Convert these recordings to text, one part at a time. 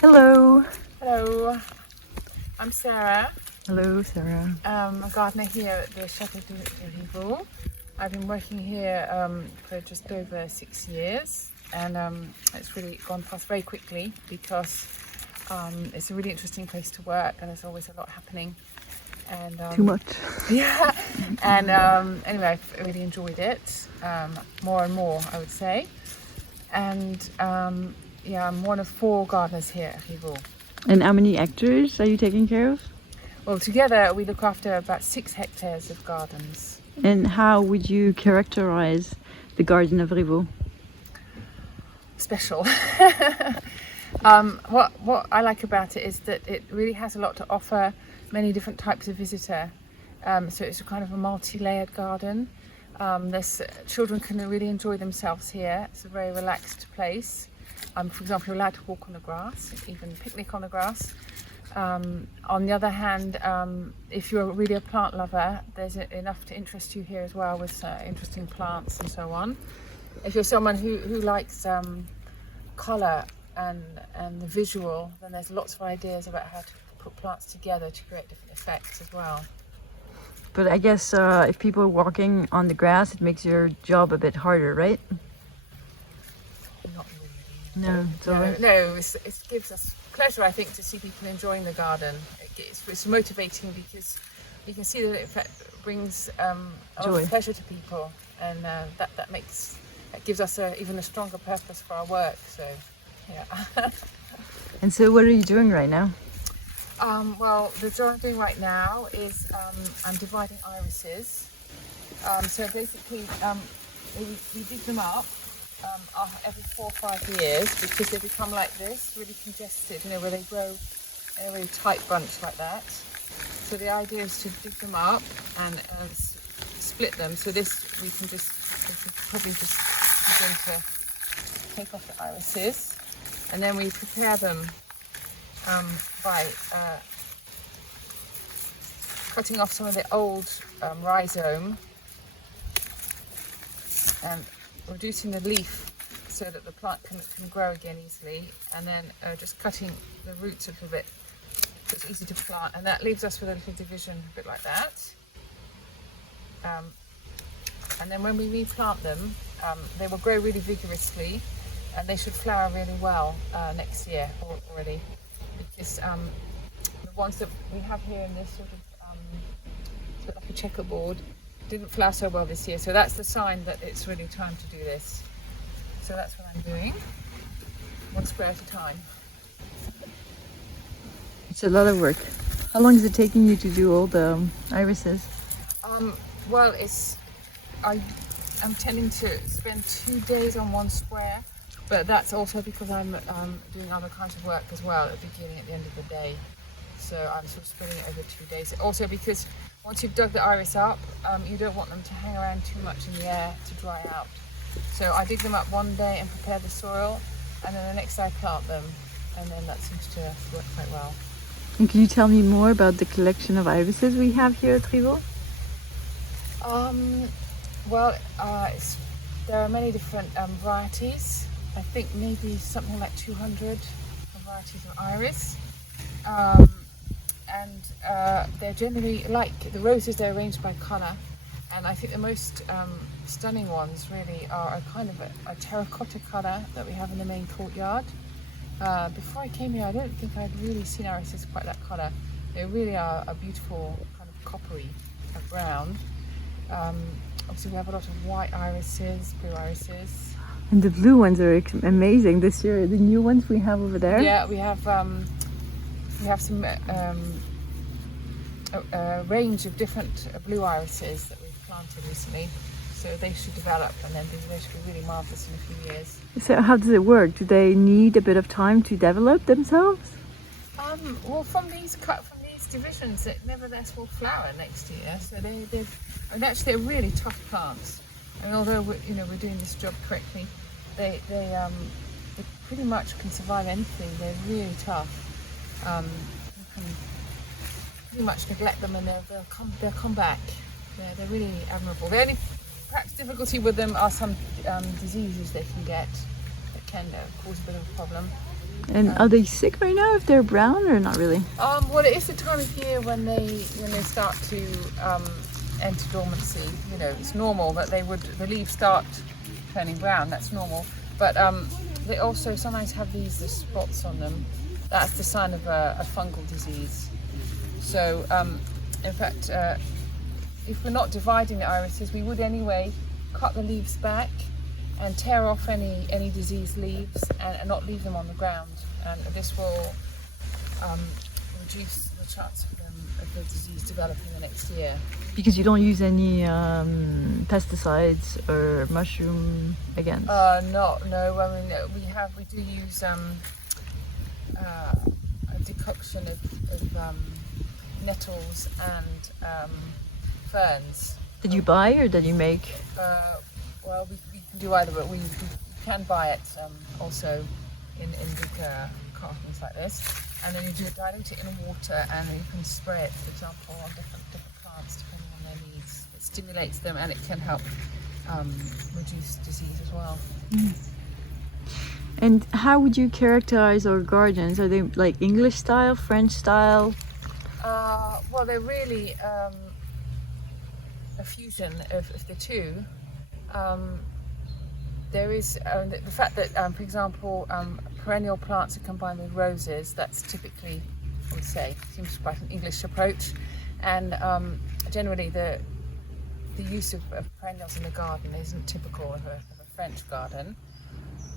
Hello. Hello, I'm Sarah. Hello, Sarah. I'm a gardener here at the Château de Rivaux. I've been working here for just over 6 years, and it's really gone past very quickly because it's a really interesting place to work, and there's always a lot happening. And Too much. yeah, and anyway, I've really enjoyed it more and more, I would say. And yeah, I'm one of 4 gardeners here at Rivaux. And how many hectares are you taking care of? Well, together we look after about 6 hectares of gardens. And how would you characterize the garden of Rivaux? Special. What I like about it is that it really has a lot to offer many different types of visitor. So it's a kind of a multi-layered garden. Children can really enjoy themselves here. It's a very relaxed place. For example, you're allowed to walk on the grass, even picnic on the grass. On the other hand, if you're really a plant lover, there's enough to interest you here as well with interesting plants and so on. If you're someone who likes colour and the visual, then there's lots of ideas about how to put plants together to create different effects as well. But I guess if people are walking on the grass, it makes your job a bit harder, right? Not really. No, it's all right. No, it gives us pleasure, I think, to see people enjoying the garden. It's motivating because you can see that it brings a lot of pleasure to people, and that gives us even a stronger purpose for our work. So, yeah. And so, what are you doing right now? Well, the job I'm doing right now is I'm dividing irises. So basically, we dig them up every 4 or 5 years because they become like this, really congested, where they grow in a really tight bunch like that. So the idea is to dig them up and split them. So we can probably just begin to take off the irises, and then we prepare them by cutting off some of the old rhizome and reducing the leaf so that the plant can grow again easily, and then just cutting the roots a little bit so it's easy to plant, and that leaves us with a little division a bit like that. And then when we replant them, they will grow really vigorously, and they should flower really well next year already, because the ones that we have here in this sort of like a checkerboard didn't flower so well this year, so that's the sign that it's really time to do this. So that's what I'm doing, 1 square at a time. It's a lot of work. How long is it taking you to do all the irises? Well, I'm tending to spend 2 days on 1 square, but that's also because I'm doing other kinds of work as well at the beginning, at the end of the day. So I'm sort of splitting it over 2 days. Also because once you've dug the iris up, you don't want them to hang around too much in the air to dry out. So I dig them up one day and prepare the soil, and then the next day I plant them, and then that seems to work quite well. And can you tell me more about the collection of irises we have here at Rivaux? Well, there are many different varieties. I think maybe something like 200 varieties of iris. And they're generally like the roses, they're arranged by colour, and I think the most stunning ones really are a kind of a terracotta colour that we have in the main courtyard. Before I came here, I don't think I'd really seen irises quite that colour. They really are a beautiful kind of coppery brown. Obviously we have a lot of white irises, blue irises. And the blue ones are amazing this year, the new ones we have over there. Yeah, we have some a range of different blue irises that we've planted recently, so they should develop, and then they should be really marvellous in a few years. So how does it work? Do they need a bit of time to develop themselves? Well, from these divisions, it nevertheless will flower next year. So they're really tough plants. And although we're doing this job correctly, they pretty much can survive anything. They're really tough. You can pretty much neglect them, and they'll come back. They're really admirable. The only perhaps difficulty with them are some diseases they can get that can cause a bit of a problem. And are they sick right now if they're brown or not really? Well, it is the time of year when they start to enter dormancy. You know, it's normal that the leaves start turning brown. That's normal. But they also sometimes have these spots on them. That's the sign of a fungal disease. So, in fact, if we're not dividing the irises, we would anyway cut the leaves back and tear off any diseased leaves and not leave them on the ground. And this will reduce the chance of the disease developing the next year. Because you don't use any pesticides or mushroom against? No. I mean, we do use a decoction of nettles and ferns. Did you buy or did you make? Well, we can do either, but we can buy it also in big cartons like this, and then you dilute it in water and you can spray it, for example, on different plants depending on their needs. It stimulates them and it can help reduce disease as well. And how would you characterize our gardens? Are they like English style, French style? Well, they're really a fusion of the two. There is the fact that, for example, perennial plants are combined with roses. That's typically, I would say, seems quite an English approach. And generally, the use of perennials in the garden isn't typical of a French garden.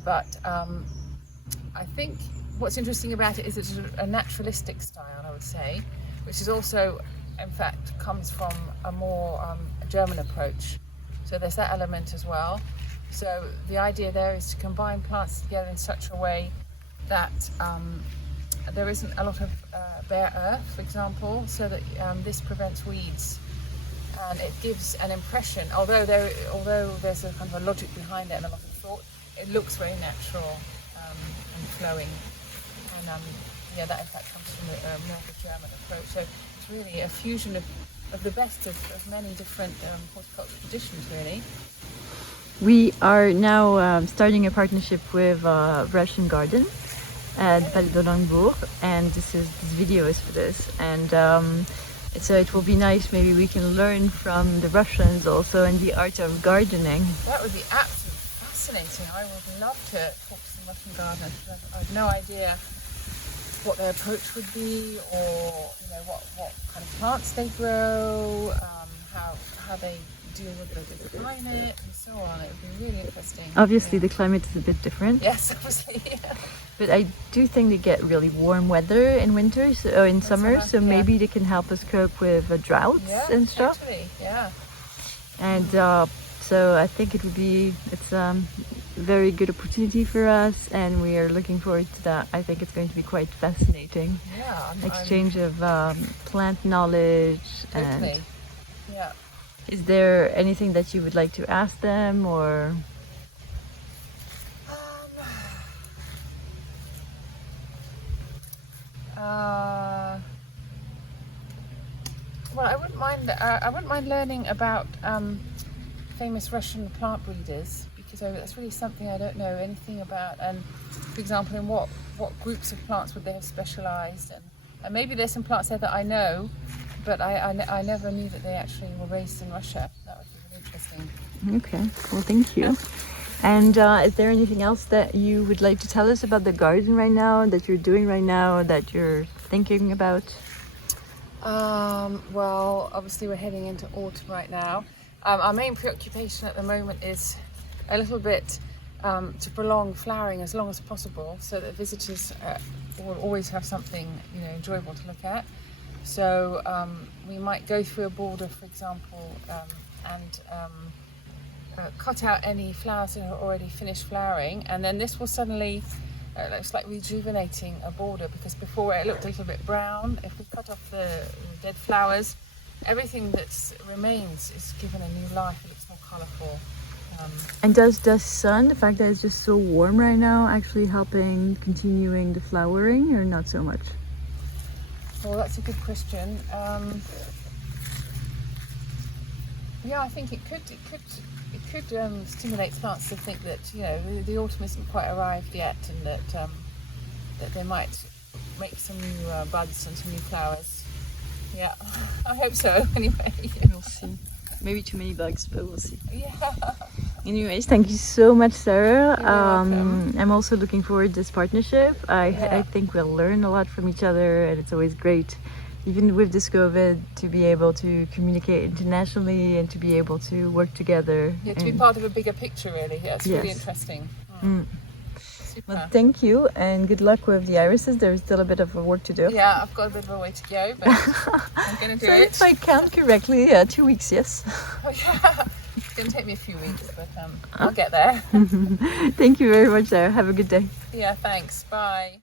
But I think what's interesting about it is it's a naturalistic style, I would say, which is also, in fact, comes from a more German approach. So there's that element as well. So the idea there is to combine plants together in such a way that there isn't a lot of bare earth, for example, so that this prevents weeds. And it gives an impression, although there's a kind of a logic behind it and a lot of thought, it looks very natural and flowing. And that in fact comes from more of a German approach. So it's really a fusion of the best of many different horticultural traditions, really. We are now starting a partnership with Russian Garden at Palais de Langbourg, and this video is for this. And so it will be nice. Maybe we can learn from the Russians also and the art of gardening. That would be absolutely fascinating. I would love to talk to some Russian gardeners. I have no idea what their approach would be, or what kind of plants they grow, how they deal with the climate and so on. It would be really interesting. Obviously, the climate is a bit different. Yes, obviously. Yeah. But I do think they get really warm weather in winter, so in summer, so maybe they can help us cope with droughts and stuff. Actually, yeah. And so I think it's a very good opportunity for us, and we are looking forward to that. I think it's going to be quite fascinating. Yeah. Exchange of plant knowledge. Totally. And yeah. is there anything that you would like to ask them, or? Well, I wouldn't mind learning about famous Russian plant breeders, because that's really something I don't know anything about. And for example, in what groups of plants would they have specialised? And maybe there's some plants there that I know, but I never knew that they actually were raised in Russia. That would be really interesting. Okay, well, thank you. And is there anything else that you would like to tell us about the garden right now, that you're doing right now, that you're thinking about? Well, obviously we're heading into autumn right now. Our main preoccupation at the moment is a little bit to prolong flowering as long as possible, so that visitors will always have something enjoyable to look at. So we might go through a border, for example, and cut out any flowers that are already finished flowering, and then this will suddenly looks like rejuvenating a border, because before it looked a little bit brown. If we cut off the dead flowers, everything that remains is given a new life. It looks more colourful. And does the sun, the fact that it's just so warm right now, actually helping continuing the flowering, or not so much? Well, that's a good question. Yeah, I think it could stimulate plants to think that the autumn isn't quite arrived yet, and that that they might make some new buds and some new flowers. Yeah, I hope so. Anyway, We'll see. Maybe too many bugs, but we'll see. yeah. Anyways, thank you so much, Sarah. You're welcome. I'm also looking forward to this partnership. I Yeah. think we'll learn a lot from each other, and it's always great, even with this COVID, to be able to communicate internationally and to be able to work together. Yeah, to be And- part of a bigger picture, really. Yeah, it's really Yes. interesting. Mm. Super. Well, thank you, and good luck with the irises. There's still a bit of work to do. Yeah, I've got a bit of a way to go, but I'm going to do So it. if I count correctly, 2 weeks, yes. Yeah. It's going to take me a few weeks, but I'll get there. Thank you very much, Sarah. Have a good day. Yeah, thanks. Bye.